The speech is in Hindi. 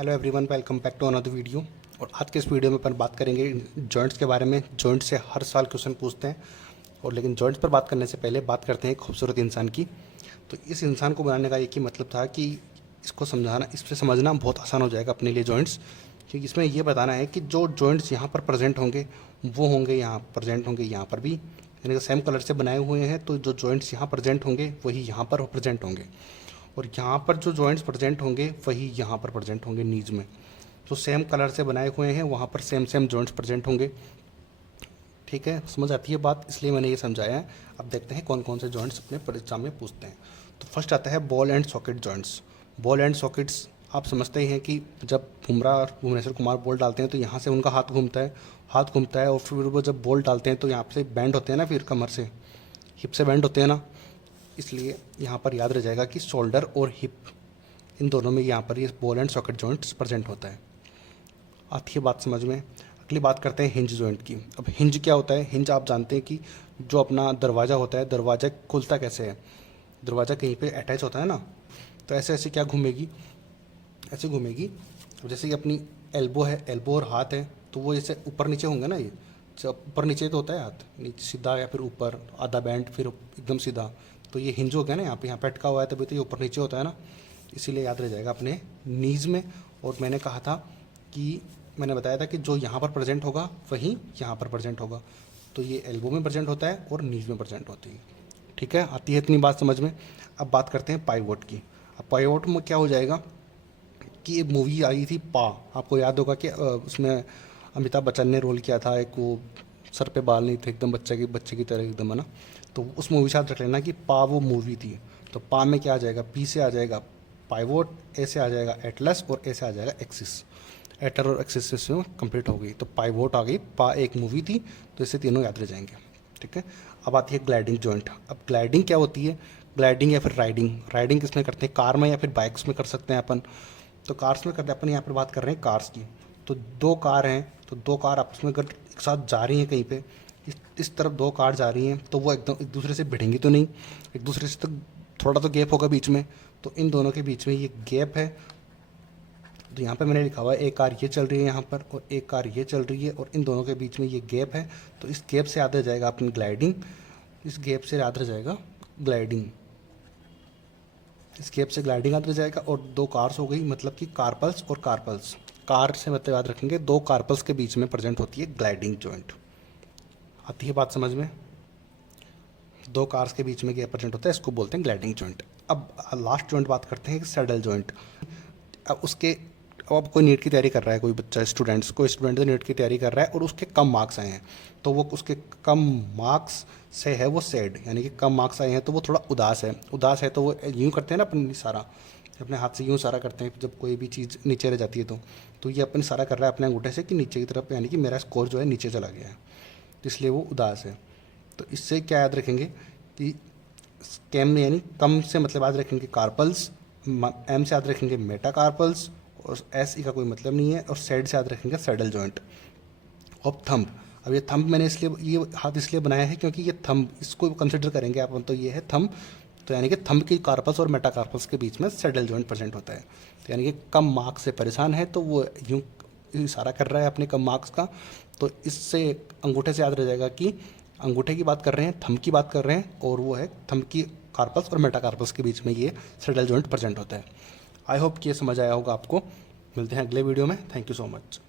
Hello everyone, welcome back to another video. और आज के इस वीडियो में अपन बात करेंगे जॉइंट्स के बारे में। जॉइंट से हर साल क्वेश्चन पूछते हैं और लेकिन जॉइंट्स पर बात करने से पहले बात करते हैं एक खूबसूरत इंसान की। तो इस इंसान को बनाने का एक ही मतलब था कि इसको समझाना, इससे समझना बहुत आसान हो जाएगा अपने लिए जॉइंट्स, क्योंकि इसमें ये बताना है कि जो जॉइंट्स यहाँ पर प्रेजेंट होंगे वो होंगे यहाँ प्रेजेंट होंगे यहाँ पर भी, यानी कि सेम कलर से बनाए हुए हैं। तो जो जॉइंट्स यहाँ प्रेजेंट होंगे वही यहाँ पर प्रेजेंट होंगे, और यहाँ पर जो जॉइंट्स प्रेजेंट होंगे वही यहाँ पर प्रेजेंट होंगे नीज में। जो सेम कलर से बनाए हुए हैं वहाँ पर सेम सेम जॉइंट्स प्रेजेंट होंगे। ठीक है, समझ आती है बात, इसलिए मैंने ये समझाया है। अब देखते हैं कौन कौन से जॉइंट्स अपने परीक्षा में पूछते हैं। तो फर्स्ट आता है ball and socket joints. Ball and sockets आप समझते ही हैं कि जब बुमराह और भुवनेश्वर कुमार बॉल डालते हैं तो यहाँ से उनका हाथ घूमता है और फिर वो जब बॉल डालते हैं तो यहाँ से बैंड होते हैं ना, फिर कमर से हिप से बैंड होते हैं ना, इसलिए यहाँ पर याद रह जाएगा कि शोल्डर और हिप, इन दोनों में यहाँ पर ये ball and socket joints present होता है। आती है बात समझ में। अगली बात करते हैं हिंज जॉइंट की। अब हिंज क्या होता है? हिंज आप जानते हैं कि जो अपना दरवाज़ा होता है, दरवाज़ा खुलता कैसे है? दरवाज़ा कहीं पे अटैच होता है ना, तो ऐसे ऐसे क्या घूमेगी, ऐसे घूमेगी। जैसे कि अपनी एल्बो है, एल्बो और हाथ है, तो वो जैसे ऊपर नीचे होंगे ना, ये जब ऊपर नीचे तो होता है हाथ, नीचे सीधा या फिर ऊपर आधा बैंड फिर एकदम सीधा, तो ये हिंज हो गया ना, यहाँ पे अटका हुआ है तभी तो ये ऊपर नीचे होता है ना, इसीलिए याद रह जाएगा अपने नीज में। और मैंने कहा था कि मैंने बताया था कि जो यहाँ पर प्रेजेंट होगा वही यहाँ पर प्रेजेंट होगा, तो ये एल्बो में प्रेजेंट होता है और नीज में प्रेजेंट होती है। ठीक है, आती है इतनी बात समझ में। अब बात करते हैं पाइवोट की। अब पाइवोट में क्या हो जाएगा कि एक मूवी आई थी पा, आपको याद होगा कि उसमें अमिताभ बच्चन ने रोल किया था, एक वो सर पे बाल नहीं थे, एकदम बच्चे की तरह एकदम, है ना। तो उस मूवी से याद रख लेना कि पा वो मूवी थी। तो पा में क्या आ जाएगा? पी से आ जाएगा पाइवोट, ए से आ जाएगा एटलस और ए से आ जाएगा एक्सिस। एटर और एक्सिस से कंप्लीट हो गई, तो पाइवोट आ गई, पा एक मूवी थी, तो इससे तीनों याद रह जाएंगे। ठीक है, अब आती है ग्लाइडिंग जॉइंट। अब ग्लाइडिंग क्या होती है? ग्लाइडिंग या फिर राइडिंग, राइडिंग किस में करते हैं? कार में या फिर बाइक्स में कर सकते हैं अपन। तो कार्स में करते हैं अपन, यहाँ पर बात कर रहे हैं कार्स की। तो दो कार हैं, तो दो कार आपस में अगर एक साथ जा रही हैं कहीं पे, इस तरफ दो कार जा रही हैं, तो वो एकदम एक दूसरे से भिड़ेंगी तो नहीं, एक दूसरे से तो थोड़ा तो गैप होगा बीच में, तो इन दोनों के बीच में ये गैप है। तो यहाँ पे मैंने लिखा हुआ है एक कार ये चल रही है यहाँ पर और एक कार ये चल रही है, और इन दोनों के बीच में ये गैप है, तो इस गैप से याद रह जाएगा अपनी ग्लाइडिंग। इस गैप से याद रह जाएगा ग्लाइडिंग, इस गैप से ग्लाइडिंग याद रह जाएगा। और दो कार्स हो गई, मतलब कि कार्पल्स और कार्पल्स। कार से मतलब याद रखेंगे दो कार्पल्स के बीच में प्रेजेंट होती है ग्लाइडिंग जॉइंट। आती है बात समझ में? दो कार्स के बीच में गैप प्रेजेंट होता है, इसको बोलते हैं ग्लाइडिंग जॉइंट। अब लास्ट जॉइंट बात करते हैं सैडल जॉइंट। अब उसके, अब कोई नीट की तैयारी कर रहा है, कोई बच्चा कोई स्टूडेंट नीट की तैयारी कर रहा है और उसके कम मार्क्स आए हैं, तो वो उसके कम मार्क्स से है वो सैड, यानी कि कम मार्क्स आए हैं तो वो थोड़ा उदास है। उदास है तो वो यूँ करते हैं ना अपन इशारा, अपने हाथ से यूँ इशारा करते हैं जब कोई भी चीज़ नीचे रह जाती है। तो ये अपन इशारा कर रहा है अपने अंगूठे से कि नीचे की तरफ, यानी कि मेरा स्कोर जो है नीचे चला गया है, तो इसलिए वो उदास है। तो इससे क्या याद रखेंगे कि कैम में, यानी कम से मतलब याद रखेंगे कार्पल्स, एम से याद रखेंगे मेटा कार्पल्स, और एस ई का कोई मतलब नहीं है, और सेड से याद रखेंगे सैडल जॉइंट। और थंब, अब ये थंब मैंने इसलिए ये हाथ इसलिए बनाया है क्योंकि ये थंब, इसको कंसिडर करेंगे आप, तो ये है थंब। तो यानी कि थंब की कार्पल्स और मेटा कार्पल्स के बीच में सैडल जॉइंट प्रेजेंट होता है। तो यानी कि कम मार्क्स से परेशान है, तो वो यूँ इशारा कर रहा है अपने कम मार्क्स का, तो इससे अंगूठे से याद रह जाएगा कि अंगूठे की बात कर रहे हैं, थंब की बात कर रहे हैं, और वो है थंब की कार्पल्स और मेटा कार्पल्स के बीच में ये सैडल जॉइंट प्रेजेंट होता है। आई होप कि ये समझ आया होगा आपको। मिलते हैं अगले वीडियो में। Thank you so much.